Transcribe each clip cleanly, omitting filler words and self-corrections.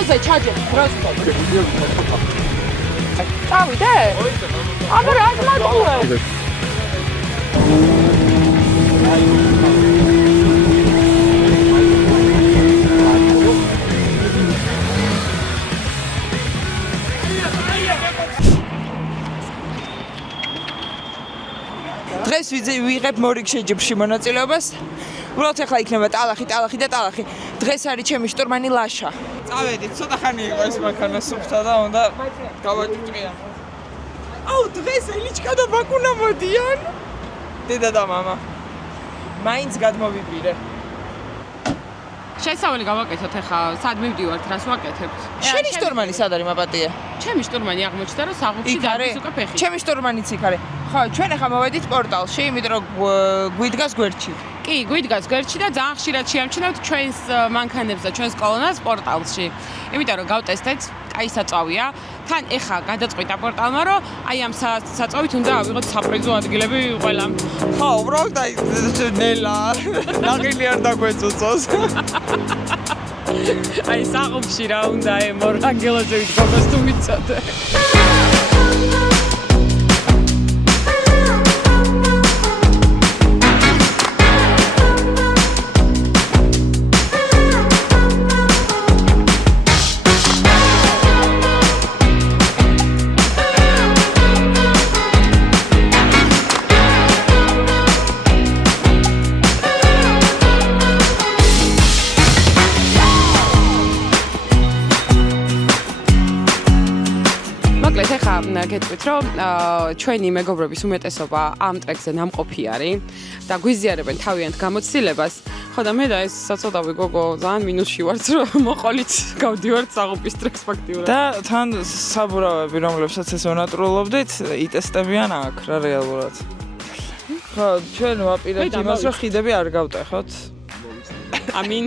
დროზე ჩაჯერ, დროზე. წავიდე? აბა რა მატყუე? დღეს ვიღებ მორიგ შეჯიბრში მონაწილეობას. უბრალოდ ახლა იქნება ტალახი და ტალახი. დღეს არის ჩემი შტურმანი ლაშა. წავედით, ცოტა ხანი იყო ეს მანქანა სუფთა და უნდა გავაჭიჭყია. აუ, დღეს ელიჩკა და ბაკუნა მოდიან. დედა და მამა. მაინც გადმოვიპირე. შესავალი გავაკეთოთ ახლა, სად მივდივართ, რას ვაკეთებთ? შენი შტურმანი სად არის მაპატია? ჩემი შტურმანი აღმოჩნდა, რომ საღუში დადის უკვე ფეხი. ჩემი შტურმანიც იქ არის. ხო, ჩვენ ახლა მოვედით პორტალში, იმიტომ რომ გვიდგას გვერდში. კი, გვიდგას გვერდში და ძალიან ხშირად შეამჩნევთ ჩვენს მანქანებს და ჩვენს კოლონას პორტალში. იმიტომ რომ გავტესტეთ, კაი საწავია. თან ეხა გადაწყვიტა პორტალმა, რომ აი ამ საწავით უნდა ავიღოთ საპრიზო ადგილები ყველამ. ხო, უბრალოდ აი ნელა. ნაღილი არ დაგვეწუწოს. აი საღუში რა უნდა ემორ ანგელოზე ვიდგომას თუ მიცადე. გეტყვით, რომ ჩვენი მეგობრების უმეტესობა ამ ტრეკზე ნამყოფი არის და გვიზიარებენ თავიანთ გამოცდილებას. ხო და მე და ეს საწოდავი გოგო ძალიან მინუსში ვართ, რომ მოყოლით გავდივართ საღუპის ტრეკს ფაქტიურად. და თან საბურავები, რომლებსაც ეს უნატრულობდით, იტესტებიან აქ რა რეალურად. ხო, ჩვენ ვაპირებთ იმას, რომ ხიდები არ გავტეხოთ. ამინ.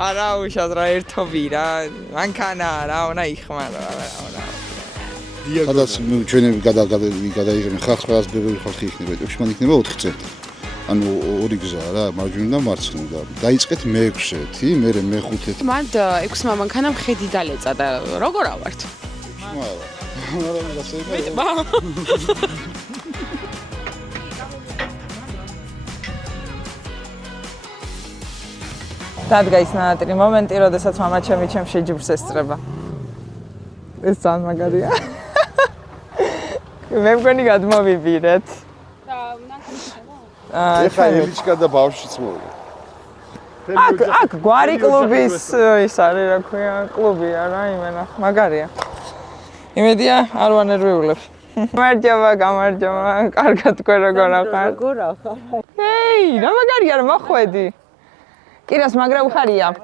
არა უშავს რა ერთობი რა მანქანა რა უნდა იხმარო რა უნდა სადაც ჩვენები გადაიღებენ ხალხს ყველას ბევრი ხალხი იქნება ეტებში მან იქნება 4 წელი ანუ ორი გზა რა მარჯვენა და მარცხენა და დაიწყეთ მე-6-ეთი მერე მე-5-ეთი მან 6-მა მანქანამ ხედი დალეწა და როგორ ავართ დადგა ის ნანატრი მომენტი, როდესაც მამა ჩემი შეჯიბრს ესწრება. ეს ძალიან მაგარია. მე მგონი გადმოვიბირეთ. და მანქანა ეხა ელიჩკა და ბავშვიც მოვიდა. აქ გვარი კლუბის ის არის რა ქვია, კლუბია რა იმენა, მაგარია. იმედია არ ვანერვიულებ. გამარჯობა, კარგად თქვენ როგორ ახარ? როგორ ახარ? ჰეი, რა მაგარია რა მოხვედი. კირას მაგრა უხარია.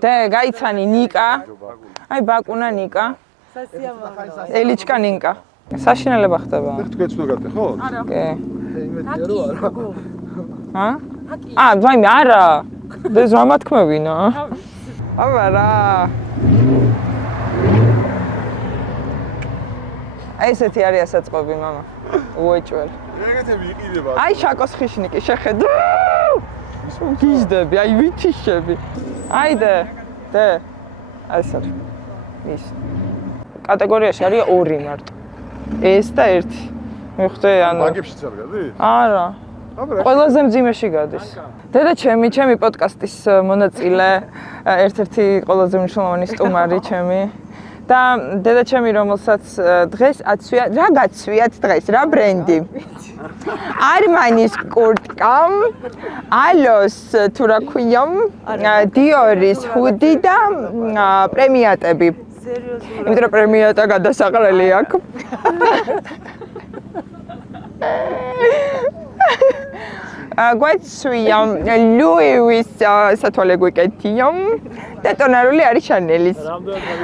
და გაიცანი ნიკა. აი ბაკუნა ნიკა. ელიჩკა ნინკა. საშინელება ხდება. თქვენც მოგატე ხო? არა. კი. იმედია რომ არა. ჰა? ვაიმე არა. ეს რა მათქმევინა? აბა რა. აი ესეთი არის ასაწყობი მამა. უეჭველი. ეგეთები იყიდება. აი შაკოს ხიშნიკი შეხედო. გიზდები, აი ვითიშები. აიდე, დე. ეს არის. ის. კატეგორიაში არის 2 მარტო. ეს და 1. მიხვდე, ანუ მაგებშიც არ გადის? არა. ყველაზე მძიმეში გადის. დედა ჩემი პოდკასტის მონაწილე, ერთ-ერთი ყველაზე მნიშვნელოვანი სტუმარი ჩემი. და დედა ჩემი, რომელსაც დღეს აცვია, რა გაცვიათ დღეს, რა ბრენდი? Armanis კურტკამ, ალოს თუ რა ქვია, დიორის ჰუდი და პრემიატები. იმიტომ რომ პრემიატა გადასაყრელი აქვს. გვაცვია ლუივის სათვალე გვიკეთია და ტონარული არის შანელის.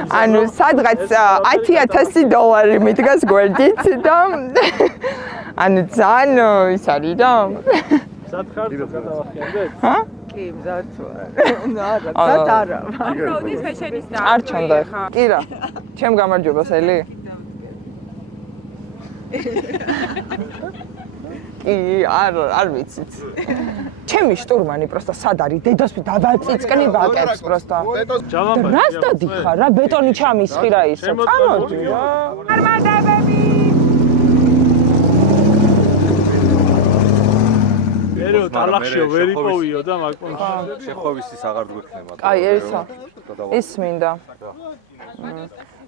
ანუ სადღაც $10,000 მიდგას გვერდით და ანუ ძალიან ის არის და სათხარს გადავახიანდეთ? ჰა? კი, მზად არა. პროდის ფეშენის და არ ჩანდა ხა. კი რა. ჩემ გამარჯვებას ელი. კი, არ ვიცით. ჩემი შტურმანი просто სად არის? დედას დავაწიწკნი ბაკებს просто. რასდა დიხარ რა ბეტონი ჩამისხი რა ისო. წამოდი რა. არმადებები. ერო ტალახშიო ვერ იპოვიო და მაგპონში. შეხვევისის აღარ გვექნება. აი ესა. ის მინდა.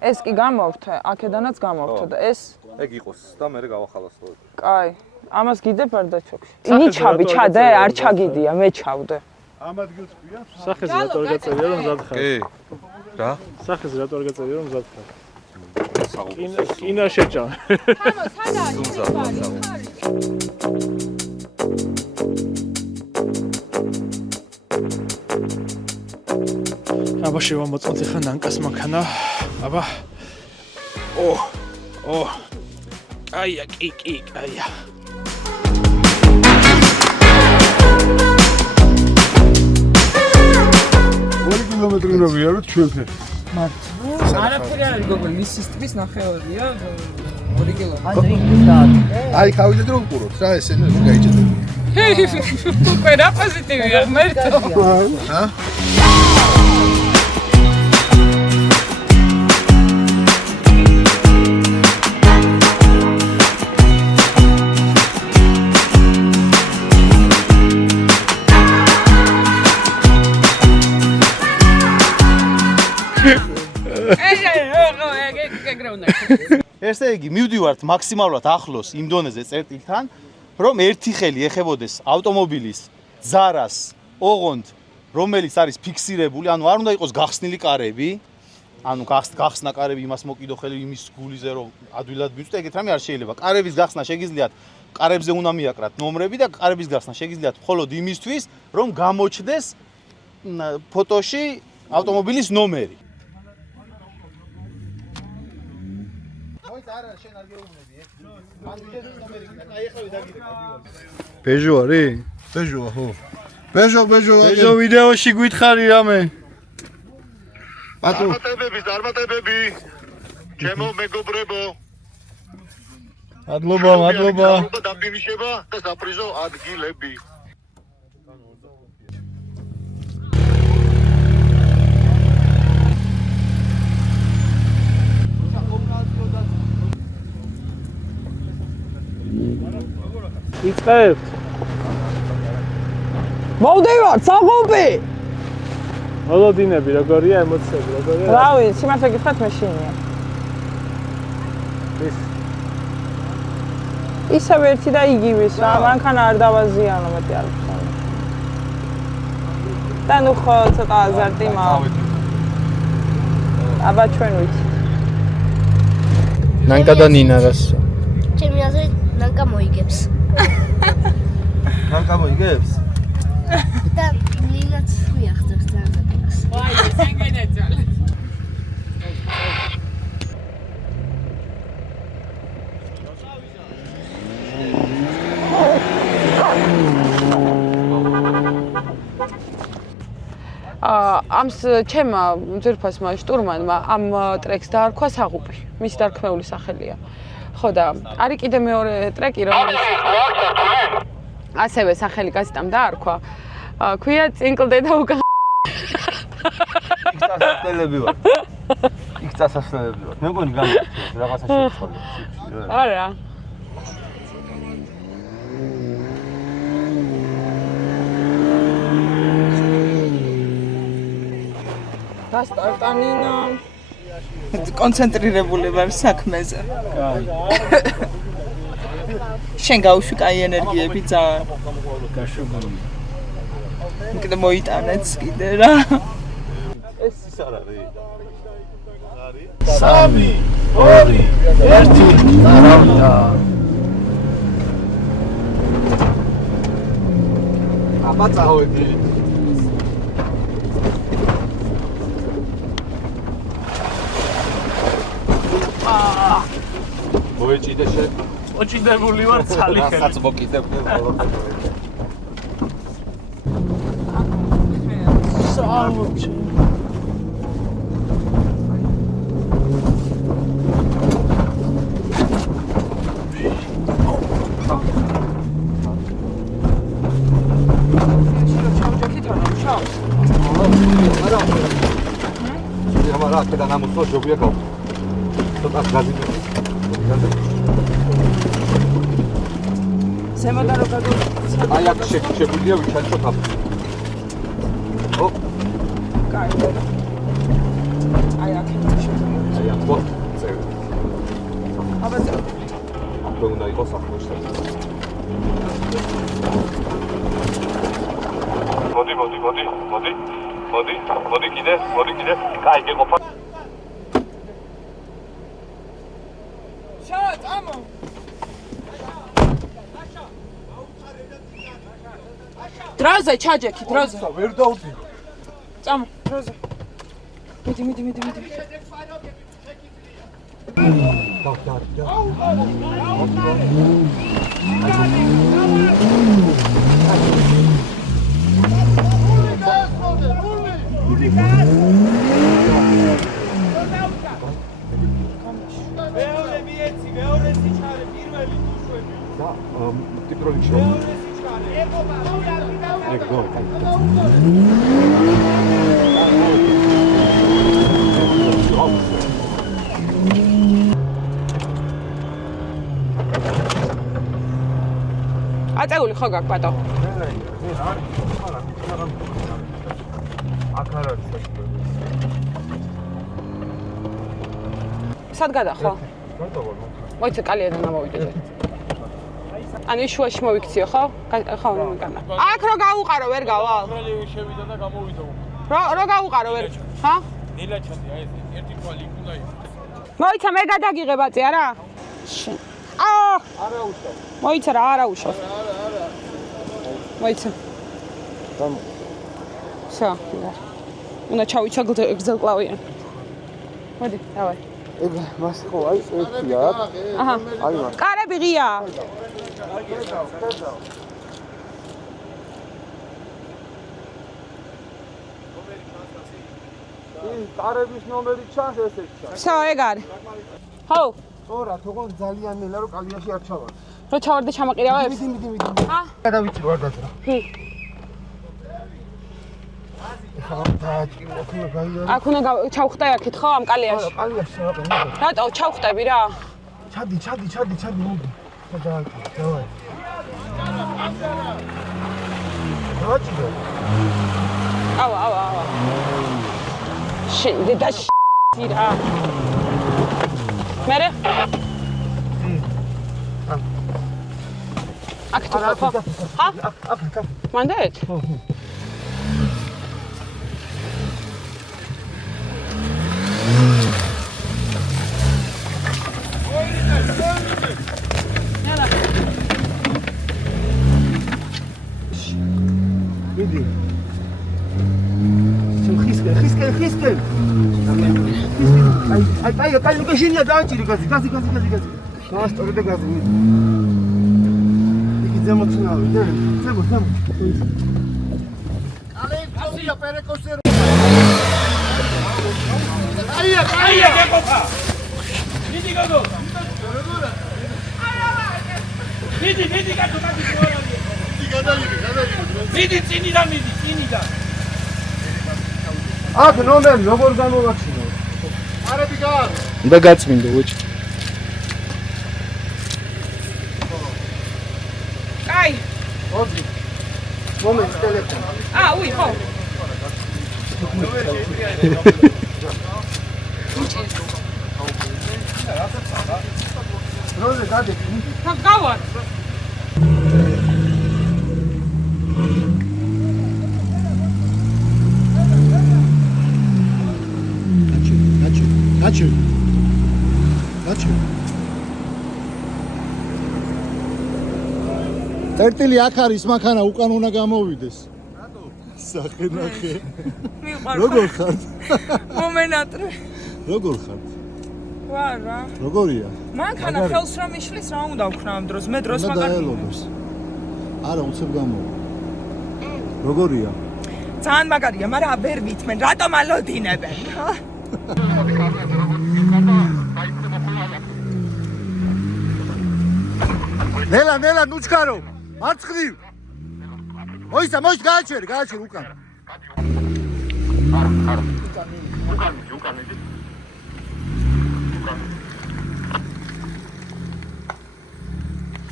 ეს კი გამოვთე, აქედანაც გამოვთე და ეს ეგ იყოს და მე გავახალოს. კაი. ამას გიდებ არ დაჩოქს. ნიჩაბი ჩადე, არ ჩაგიდია, მე ჩავდე. ამ ადგილს ქვია? სახეს რატო არ გაწერია რომ მზად ხარ? კი. რა? სახეს რატო არ გაწერია რომ მზად ხარ? კინა შეჭამ. აბა შევამოწმოთ ხან ანკას მანქანა. აბა. აია, კი, აია. 2 კილომეტრი უნდა ვიაროთ ჩვენთან. არაფერი არ არის გოგო, მისის ტბის ნახევარია 2 კილომეტრი. აი, ხავიდეთ რომ ვყუროთ რა, ესე ნუ გაიჭედები. უკვე რა პოზიტივია, მერტო. ჰა? ესე იგი, მივდივართ მაქსიმალურად ახლოს იმ დონეზე წერტილთან, რომ ერთი ხელი ეხებოდეს ავტომობილის ზარას, ოღონდ, რომელიც არის ფიქსირებული, ანუ არ უნდა იყოს გახსნილი კარები, ანუ გახსნა კარები იმას მოკიდო ხელი იმის გულიზე, რომ ადვილად მივწვდე, ეგეთ რამე არ შეიძლება. კარების გახსნა შეგიძლიათ, კარებზე უნდა მიაკრათ ნომრები და კარების გახსნა შეგიძლიათ მხოლოდ იმისთვის, რომ გამოჩნდეს ფოტოში ავტომობილის ნომერი. ბეჟო არის? ბეჟოა, ხო. ბეჟო. ბეჟო ვიდეოში გითხარი რამე? წარმატებები. ჩემო მეგობრებო. მადლობა. დაფინიშება და საპრიზო ადგილები. იწყებთ. მოვდივარ, საღობი. მოლოდინები როგორია, ემოციები როგორია? რა ვიცი, სიმართლე გითხრათ მე შინია. ისევ ერთი და იგივის რა, მანქანა არ დავაზიანო მეტი არ ვხსოვ. და ნუ ხო ცოტა აზარტი მაქვს. აბა ჩვენ ვიცით. ნანკა და ნინა რას? ჩემი აზრით ნანკა მოიგებს. ნანკა მოიგებს? და ნინაც მიახწევს ძანაკებას. ვაი, სენ გენეძალ. ამ ჩემმა ძირფასმა შტურმანმა ამ ტრეკს დაარქვა საღუპი. მის დარქმეული სახელია. ხო და არის კიდე მეორე ტრეკი, რომელიც ასევე სახელი გაზეთამ დაარქვა. ქვია წინკლდე და უკან. იქ წასასვლელები ვარ. მე მგონი გამოვიდა რაღაცა შეცვალე. არა. დასტარტანინა კონცენტრირებული ვარ საქმეზე. შენ გავუშვი კაი ენერგიები ძალიან. გაშვებული. კიდე მოიტანეც კიდე რა. ეს ის არ არის. 3, 2, 1. დარავდა. აბა წავედი. მოეჭიდე შენ. ოჭიდებული ვარ ცალი ხელი. რაღაც მოკიდებ ხოლმე. საუბრობ. აქედან ამოსვლა ჯობია გავა. ცოტა გაზი. ზემოდან რო გადო. აი აქ შეგვიძლია ვიჩაჭოთ აფ. ო, კაი. აი აქ შეგვიძლია. აი აქ ხო წევი. აბა წევი. აქ უნდა იყოს ახლა. მოდი კიდე. კაი გეყოფა. შავ, ამო. დროზე ჩაჯექი, დროზე. ვერ დავდივ. წამო, დროზე. მიდი. ტიპროლი შო. ეგ აწეული ხო გაქვს ბატო? აქ არ არის საჭირო. სად გადახო? მოიცა კალიადან ამოვიდეთ. ანუ შუაში მოვიქციო ხო? ხო, მიგანა. აქ რო გაუყარო, ვერ გავალ. შევიდა და გამოვიდა. რო გაუყარო, ვერ. ჰა? ნელა ჩანდი, აი ეს ერთი თვალი იქნება ის. მოიცა მე გადაგიღე ბაწი არა? არა უშავ. მოიცა რა არა უშავ. არა. მოიცა. გამო. სა. უნდა ჩავიჩა გზელკლავიან. მოდი, დავай. ეგ მას ხო აი ერთია. აჰა. აი მას. კარები ღია. კარების ნომერი ჩანს ესე ჩანს. სა, ეგ არის. ხო. თორა თქო ძალიან ნელა რომ კალიაში არ ჩავარ. რო ჩავარდე ჩამაყირავებს? მიდი. ჰა? გადავიწი ვარ გაძრა. ჰი. აქ უნდა ჩავხტე აქეთ ხო ამ კალიაში? კალიაში ჩავყენე. რატო ჩავხტები რა? ჩადი მოდი. დავაი. დაჭიდე. ავა. შენდე და რა. მერე? აქეთ ხო? ჰა? აქ. მანდეთ? მიდი. ხისკენ. აი, გაშინია დააჭირი გაზი. დაასტორე და გაზი მიდი. იგი ზემოწნავი და ზემო. კალეია პერეკოსერ. აია გეკოფა. მიდი გაგო. მიდი გაგო. მიდი წინიდან. აქ ნომერი როგორ გამოვაჩინო? არები გაარ. უნდა გაწმინდო უჩ. კაი. მოდი. მომენტ ტელეფონი. უი, ხო. როზე გადე. გავარ. გაჩი. წერტილი აქ არის, მანქანა უკან უნდა გამოვიდეს. რატო? სახე ნახე. მიყვარხარ. როგორ ხართ? მომენატრე. როგორ ხართ? ვარ რა. როგორია? მანქანა ხელს რომ იშლის რა უნდა ვქნა ამ დროს? მე დროს მაგარ. არა, უცებ გამოვა. როგორია? ძალიან მაგარია, მაგრამ ვერ ვითმენ, რატომ ალოდინებენ? ნელა ნუჩქარო მარცხნივ მოიცა გააჩერი უკან უკან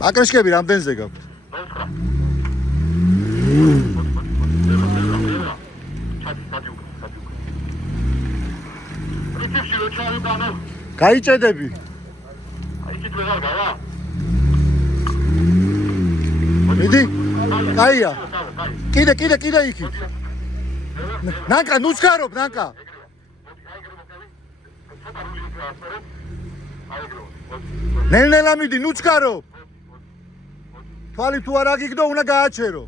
აკრეშკები რამდენზე გაქვთ? გაიჭედები. მიდი. აია. კიდე იქით. ნანკა, ნუცქარობ, ნანკა. ნელ-ნელა მიდი, ნუცქარობ. თვალი თუ არ აგიგდო, უნდა გააჩერო.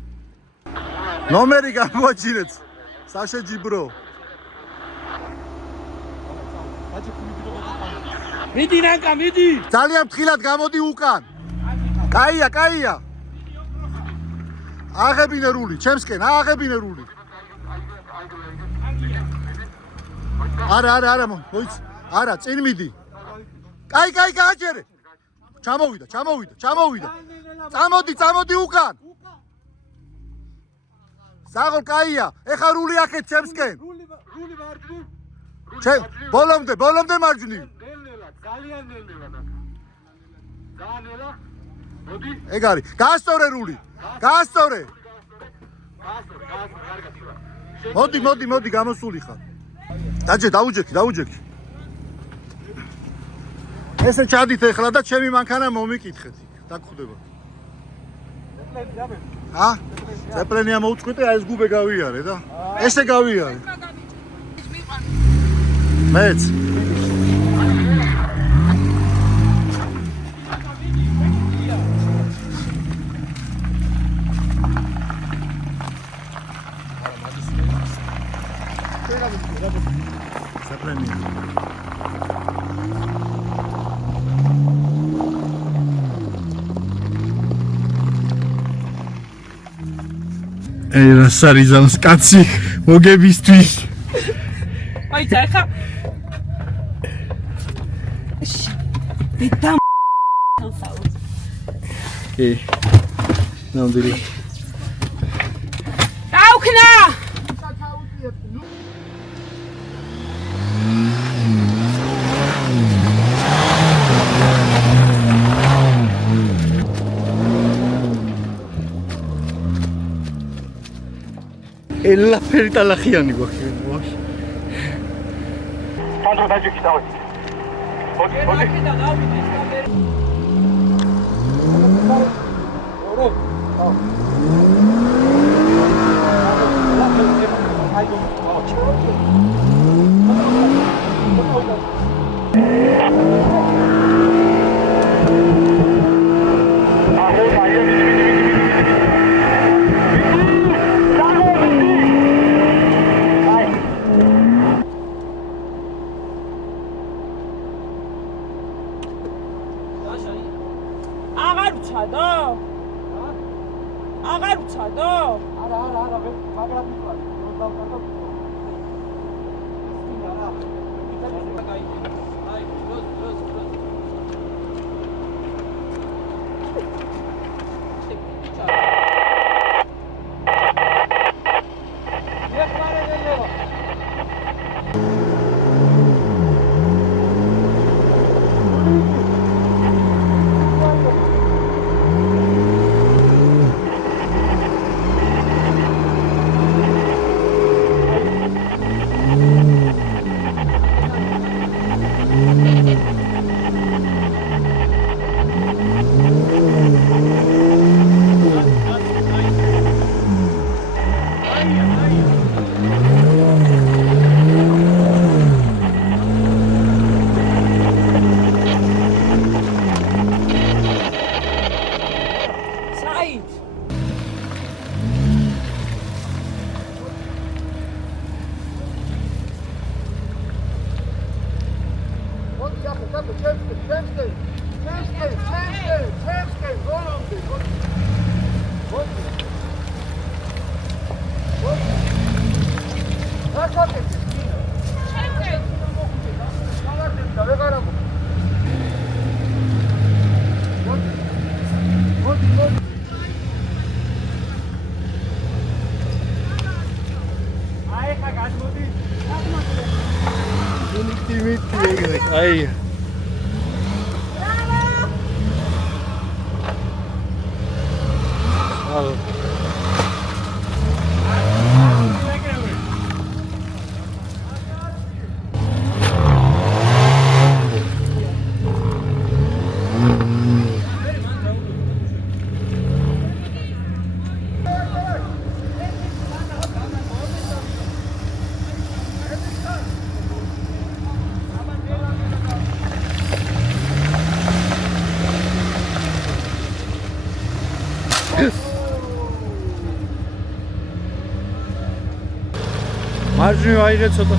ნომერი გამოაჩინეთ. საშეჯი ბრო. მიდი ნანკა, მიდი. ძალიან ფრთხილად გამოდი უკან. კაია. აღებინე რული, ჩემსკენ, აღებინე რული. არა, მოიც. არა, წინ მიდი. კაი, გააჩერე. ჩამოვიდა. წამოდი უკან. საღოლ კაია, ეხა რული აქეთ ჩემსკენ. რული მარჯვნივ. ბოლომდე მარჯვნივ. ძალიან ნელ-ნელა. მოდი. ეგ არის. გაასწორე რული. გაასწორე. მოდი, გამოსული ხარ. დაუჯექი. ესე ჩადით ეხლა და ჩემი მანქანა მომიკითხეთ. დაგხვდება. ზეპლენია მოუწყვიტე, აი ეს გუბე გავიარე და ესე გავიარე. მეც. ზეპლენია. რა სარიზამს კაცი მოგებისთვის. აი წერხა. დიდა კი. ნამდვილი. აუქნა! ელაფერი ტალახიანი გვაქვს. დაჯექი დავით. აღარ უცადო? არა, მაგრამ მიყავს. აი მარჯვნივ აიღე ცოტა.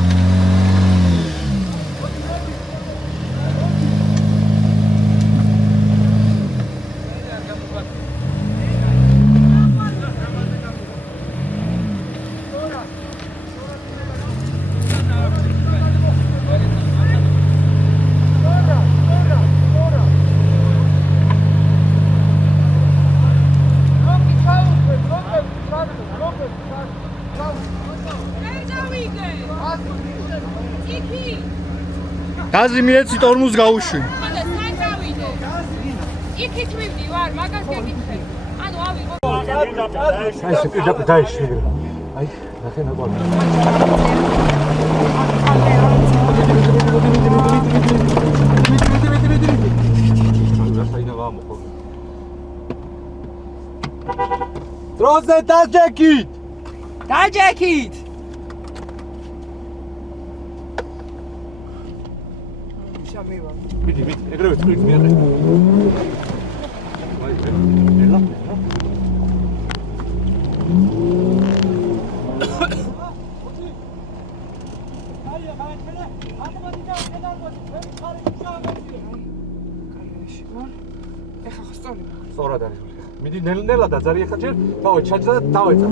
გაზი მიეცი ტორმუს გაუშვი. იქით მივდივარ, მაგას გეკითხები. ანუ ავიღო. აი ეს პირდაპირ დაიშვი. აი, ნახე ნაკვალი. დროზე დაჯექით. დაჯექით. მიდი, ეგრევე წყლით მიაყე. აი, ნელა. ეხა ხო სწორი. სწორად არის. მიდი ნელა დაძარი ახლა ჯერ თავი ჩაჭდა და დავეცა.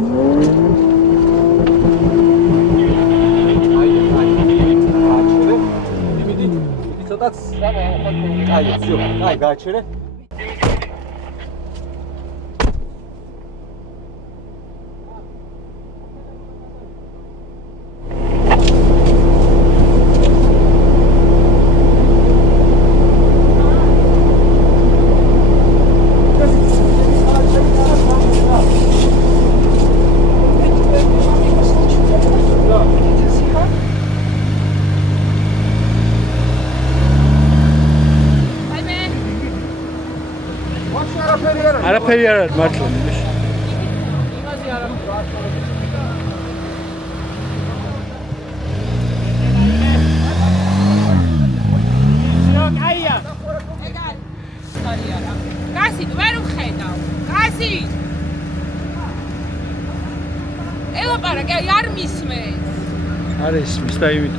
აი, всё, აი, გააჩერე. არაფერი არ არის მართლა. გასი, ვერ ვხედავ. გასი. ელაპარაკე, არ მისმენს. არის მის და იმით.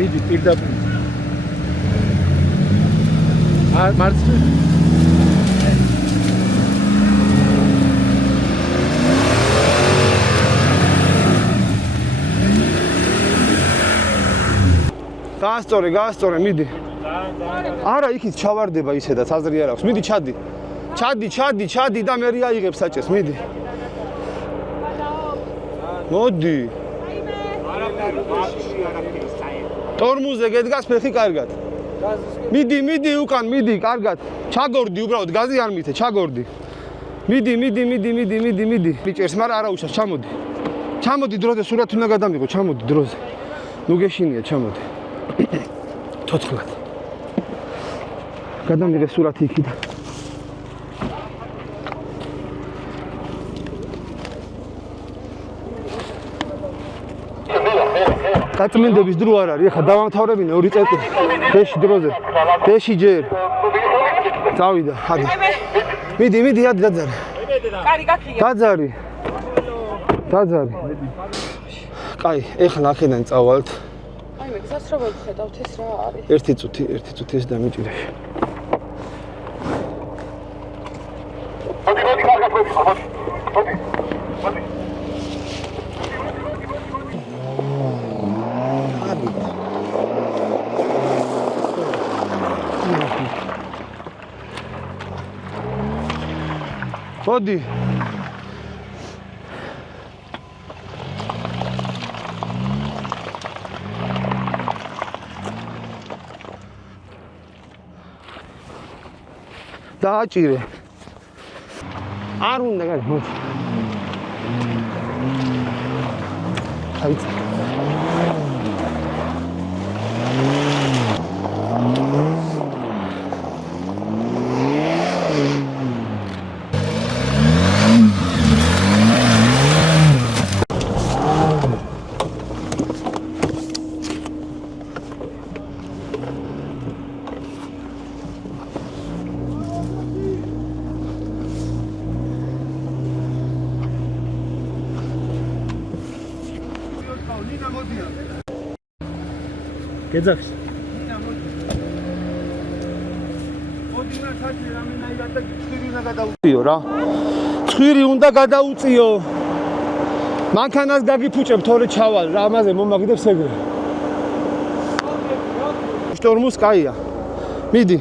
მიდი პირდაპირ. მარცხნივ. გაასწორე, მიდი. არა, იქით ჩავარდება ისედაც აზრი არ აქვს. მიდი, ჩადი. ჩადი და მე აიღებ საჭეს, მიდი. მოდი. ტორმუზე გედგას ფეხი კარგად. მიდი უკან, მიდი, კარგად. ჩაგორდი უბრალოდ, გაზი არ მითე, ჩაგორდი. მიდი. მიჭერს, მაგრამ არა უშავს, ჩამოდი. ჩამოდი დროზე სურათი უნდა გადამიღო, ჩამოდი დროზე. ნუ გეშინია, ჩამოდი. თოთხლად. გადამიღე სურათი იქიდან. გაწმენდების დრო არ არის, ახლა დავამთავრებინე 2 წელი. დეში დროზე. დეში ჯერ. წავიდა, ხადი. მიდი, ადი დაძარი. კარი გაქია. დაძარი. კაი, ახლა აქედან წავალთ. აი მე გზას რა ვხედავთ ეს რა არის? ერთი წუთი ეს დამიჭირე. მოდი, კარგად მოდი. მოდი. დააჭირე. არ უნდა გაი, მოდი. აი. გეძახს რა ცხვირი უნდა გადაუწიო მანქანას გაგიფუჭებ თორე ჩავალ რა ამაზე მომაგდებს ეგრე შტორმუს კაია მიდი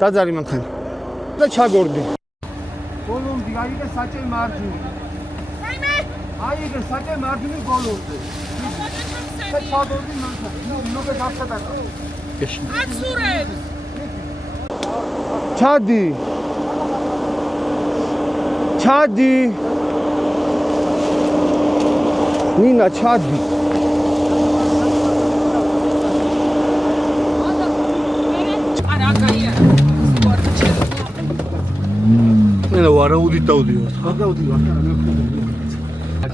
დაძარი მანქანა და ჩაგორდი გოლონდი აიღე საჭე მარჯვნივ აიღე საჭე მარჯვნივ გოლონდი და ჩაგორდი მანქანა ნუ გასადა აცურებს ჩადი ნინა ჩადი არა გაია მე ვარაუდით დავდივარ ხა დავდივარ არა მე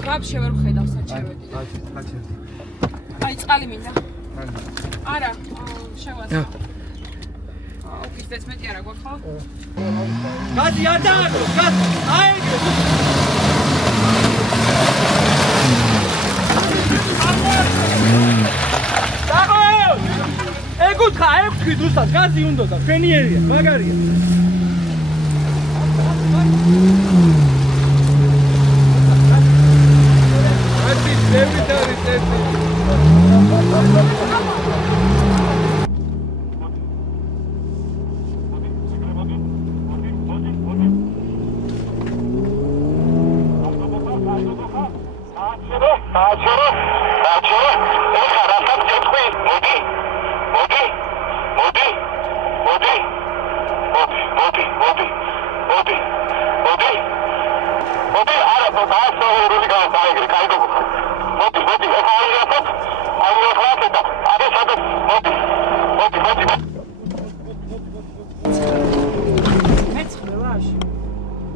ვაფშე ვერ ვხედავ საჭიროდი აი წყალი მინდა არა შევასწავლე ოკეი ეს მეტი არა გვაქვს ხო გადი არ დააგრო გადი აიგე ეგუთხა ეკუთი დუსტად გაზი უნდა და ფენიერია მაგარია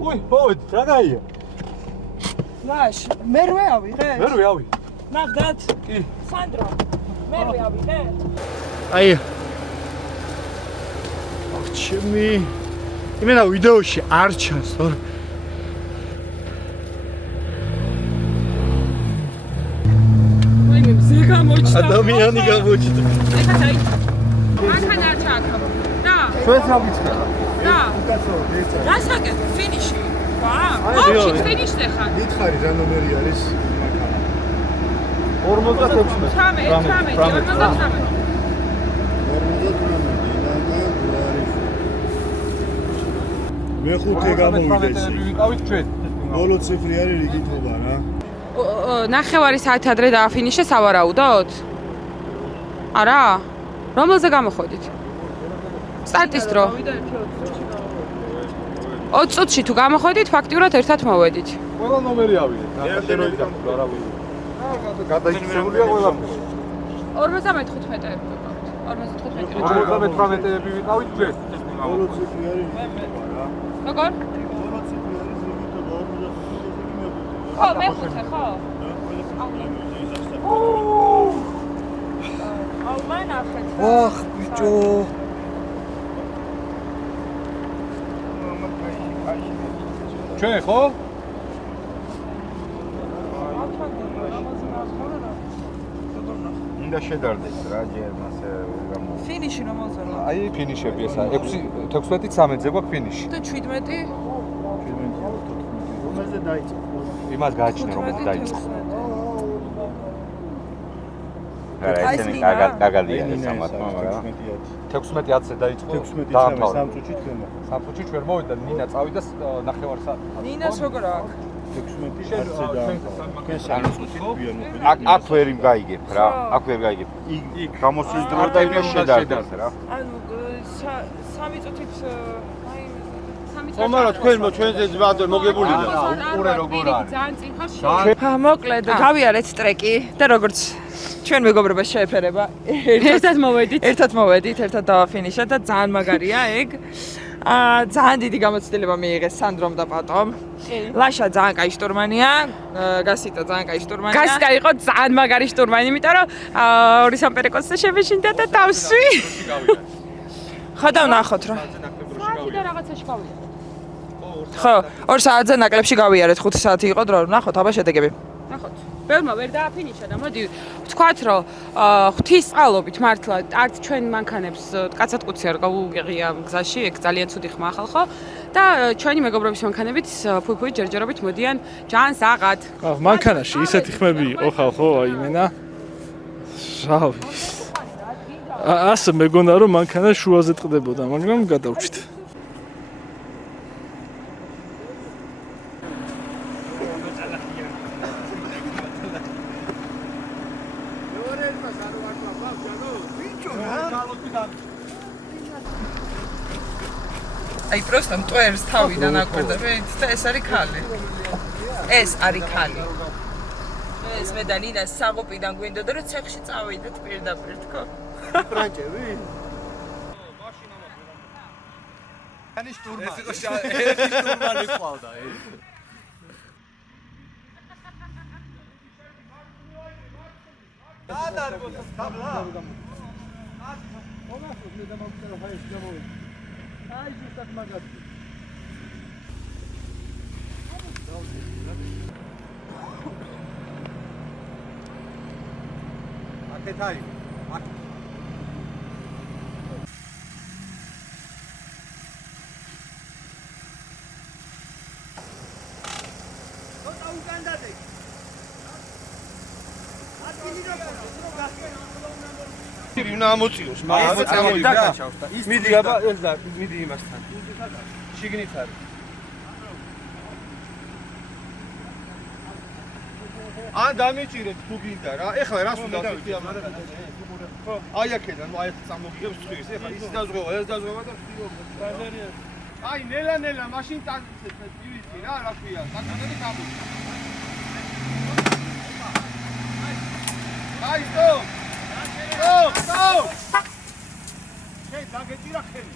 უი, მოვედი, რა გაია? ლაშ, მერვე ავიღე? მერვე ავიღე. ნახდათ? კი. სანდრო, მერვე ავიღე? აი. ჩემი იმენა ვიდეოში არ ჩანს, თორე ვაიმე, მზე გამოჩნდა. ადამიანი გამოჩნდა. ეხლა დაი. მანქანა არ ჩააქავ. რა? ჩვენს რა ვიცხარ? რა? უკაცო, დეცა. რასაკეთ? ფინიში. ვა? ოჩი ფინიშზე ხარ. მითხარი რა ნომერი არის მანქანა? 53. მეხუთე გამოვიდეს. ვიყავით ჩვენ. ბოლო ციფრი არის რიგითობა რა. ნახევარი საათი ადრე დააფინიშე სავარაუდოდ? არა? რომელზე გამოხოდით? სტარტის დრო. 20 წუთში თუ გამოხოდით, ფაქტიურად ერთად მოვედით. ყველა ნომერი ავიღეთ. ნახევარი გამოვიდა, რა ვიცი. გადაიქცეულია ყველა. 55. 58-ები ვიყავით ჩვენ. ბოლო ციფრი არის რიგითობა რა. როგორ? ბოლო ციფრი არის რიგითობა 55. ხო, მეხუთე, ხო? აუ მან ახეთ. ოხ, ბიჭო. ჩვენ ხო? უნდა შედარდეს რა ჯერ მასე გამო ფინიში რომელზე რა? აი ფინიშები ესა 16-13-ზე გვაქვს ფინიში. და 17? რომელზე დაიწყო? იმას გააჩნია რომ დაიწყო. არა ესენი კაგალია ეს ამათმა მაგრამ 16-10-ზე დაიწყო. 16-13 წუთში თქვენ. 3 წუთში ჩვენ მოვიდა ნინა წავიდა ნახევარ საათი. ნინას როგორ აქვს? აქ ვერ გაიგებ რა, აქ ვერ გაიგებ. იქ გამოსვლის დრო და იმას შედარდეს რა. ანუ 3 წუთით ხომ არა თქვენ ჩვენზე ზვადო მოგებული და უყურე როგორ არის. ძალიან წინ ხარ მოკლედ გავიარეთ ტრეკი და როგორც ჩვენ მეგობრებას შეეფერება ერთად მოვედით. ერთად მოვედით, ერთად დავაფინიშეთ და ძალიან მაგარია ეგ. ძალიან დიდი გამოცდილება მიიღეს სანდრომ და პატომ. ლაშა ძალიან კაი შტურმანია, გასიტა ძალიან კაი შტურმანია. გასკა იყო ძალიან მაგარი შტურმანი, იმიტომ რომ ორი სამპერეკოსზე შევეშინდა და დავსვი. ხო ვნახოთ რა. საათი და რაღაცაში გავიარე. ხო, 2 საათზე ნაკლებში გავიარეთ, 5 საათი იყო დრო, ვნახოთ აბა შედეგები. ნახოთ. ბევრმა ვერ დააფინიშა და მოდი ვთქვათ, რომ ღვთისწყალობით მართლა არც ჩვენ მანქანებს კაცათკუცი არ გაუღია გზაში, ეგ ძალიან ცუდი ხმა ხალხო და ჩვენი მეგობრობის მანქანებით ფუი-ფუი ჯერჯერობით მოდიან ჯანს აღად. მანქანაში ისეთი ხმები იყო ხალხო, აი მენა. რავი. ასე მეგონა რომ მანქანა შუაზე ტყდებოდა, მაგრამ გადავჭით. აი просто მტვერს თავიდან აკვირდებით და ეს არის ქალი. ეს არის ქალი. ეს მე და ნინა საღოპიდან გვინდოდა რომ ცეხში წავიდეთ პირდაპირ თქო. ფრანჭები? ანუ შტურმანი. ეს იყო შტურმანი ყავდა, დადარბოთ თაბლა. ონახოთ მე დამავწერა ხაის გამოვიდა. აი ზუსტად მაგათი. აქეთ აი. ხოდა უგანდადე. უნდა ამოწიოს, მაგრამ მიდი აბა ეს და მიდი იმასთან. შიგნით არის. ან დამეჭირეთ თუ გინდა რა. ეხლა რას უნდა ვიტყვი ამაზე? ხო, აი აქედან, აი ეს წამოგიგებს ცხვის. ეხლა ის დაზღვევა, ეს დაზღვევა და ვტიო. აი ნელა მაშინ ტანცეთ პირისი რა, რა ქვია? საკანები გამოდი. აი სო! შენ დაგეჭირა ხელი.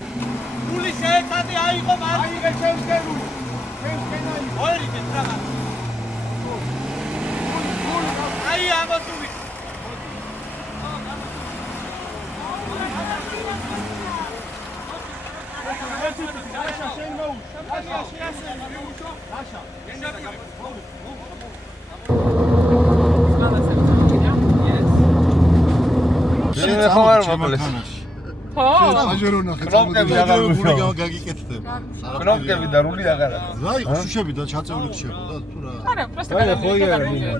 გული შეეცადი აიღო მარტი. აიღე ჩემს გერული. ჩემს გენაი. ორი გეტრაგა. აი ამოწუვი. შენ მოუ. აშა. შენ ხო არ მოკლეს. ხო? აჟერონა კნოპკები აღარ გული გაგიკეთდება. კნოპკები და რული აღარ არის. რა იყო შუშები და ჩაწეული ხშებოდა თუ რა. არა, просто გადავიდე.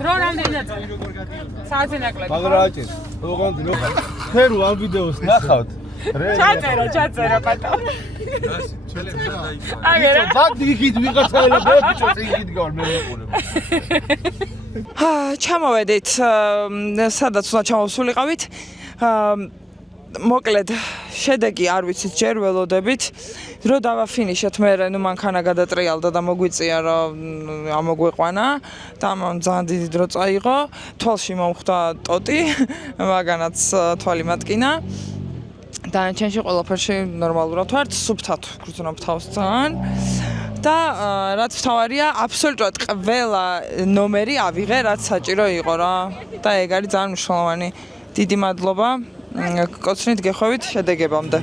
დრო რამდენი წელი? საათი ნაკლები. მაგრამ აჭერ. ოღონდ რო ფერო ამ ვიდეოს ნახავთ. ჩაწერა პატო. აგერა. ბაგდი იქით ვიღაცა ელაბა ბიჭო იქით გავარ მე მეყურებ. ჩამოვედით სადაც უნდა ჩამოვსულიყავით. მოკლედ შედეგი არ ვიცით ჯერ ველოდებით რო დავაფინიშეთ მე ნუ მანქანა გადატრიალდა და მოგვიწია რომ ამოგვეყვანა და ძალიან დიდი დრო წაიღო თვალში მომხვდა ტოტი მაგანაც თვალი მატკინა დანარჩენში ყველაფერში ნორმალურად ვართ სუფთად გრძნობ თავს ძალიან და რაც თავარია აბსოლუტურად ყველა ნომერი ავიღე რაც საჭირო იყო რა და ეგ არის ძალიან მნიშვნელოვანი დიდი მადლობა კოცნით გეხვევით შედეგებამდე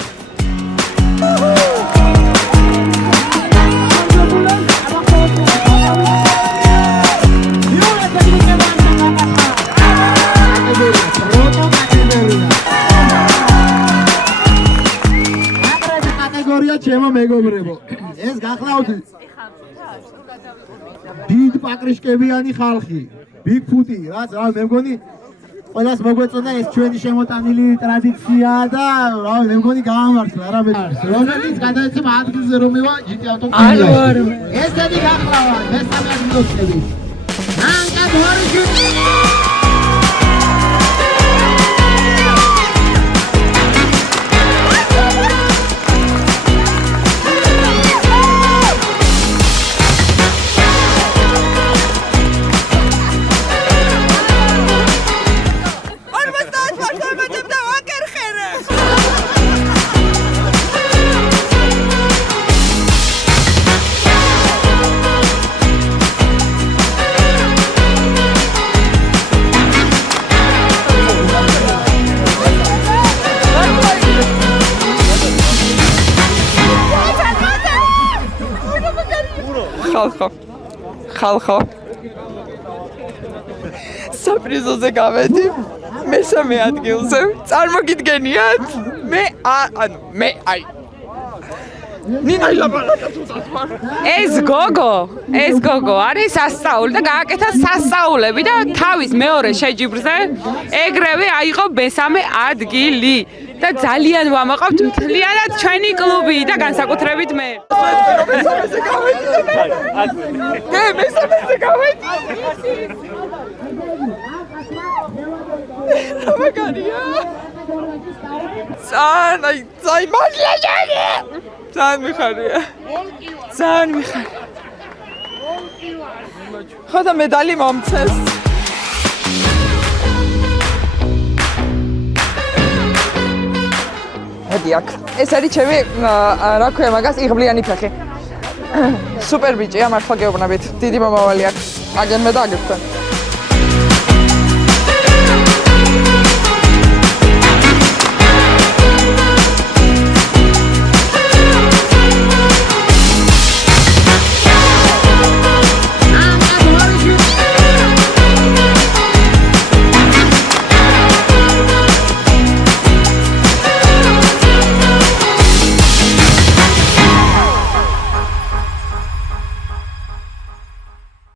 ჩემო მეგობრებო ეს გახლავთ დიდ პაკრიშკებიანი ხალხი ბიგფუტი რაც რა მე მგონი ყველას მოგვეწონა ეს ჩვენი შემოტანილი ტრადიცია და რავი მე მგონი გამართლა რა მე რომელიც გადაეცემა ადგილზე რომ მივა GT ავტომობილი ესეთი გახლავთ მესამე ადგილოსები ნანკა მორიგი ხალხო საპრიზოზე გავედი მესამე ადგილზე წარმოგიდგენიათ მე აი ნინა ილაპარაკა თუსაც ხარ ეს გოგო არის სასწაული და გააკეთა სასწაულები და თავის მეორე შეჯიბრზე ეგრევე აიღო მესამე ადგილი და ძალიან ვამაყობთ მთლიანად ჩვენი კლუბი და განსაკუთრებით მე. მესამეზე გავედი. მაგარია. ძალიან მადლია. ძალიან მიხარია. ძალიან მიხარია. ხო და მედალი მომცეს. დიახ. ეს არის ჩემი რა ქვია მაგას იღბლიანი ფეხი. სუპერ ბიჭია მართლა გეუბნებით. დიდი მომავალი აქვს. აგენმე და აგებთან.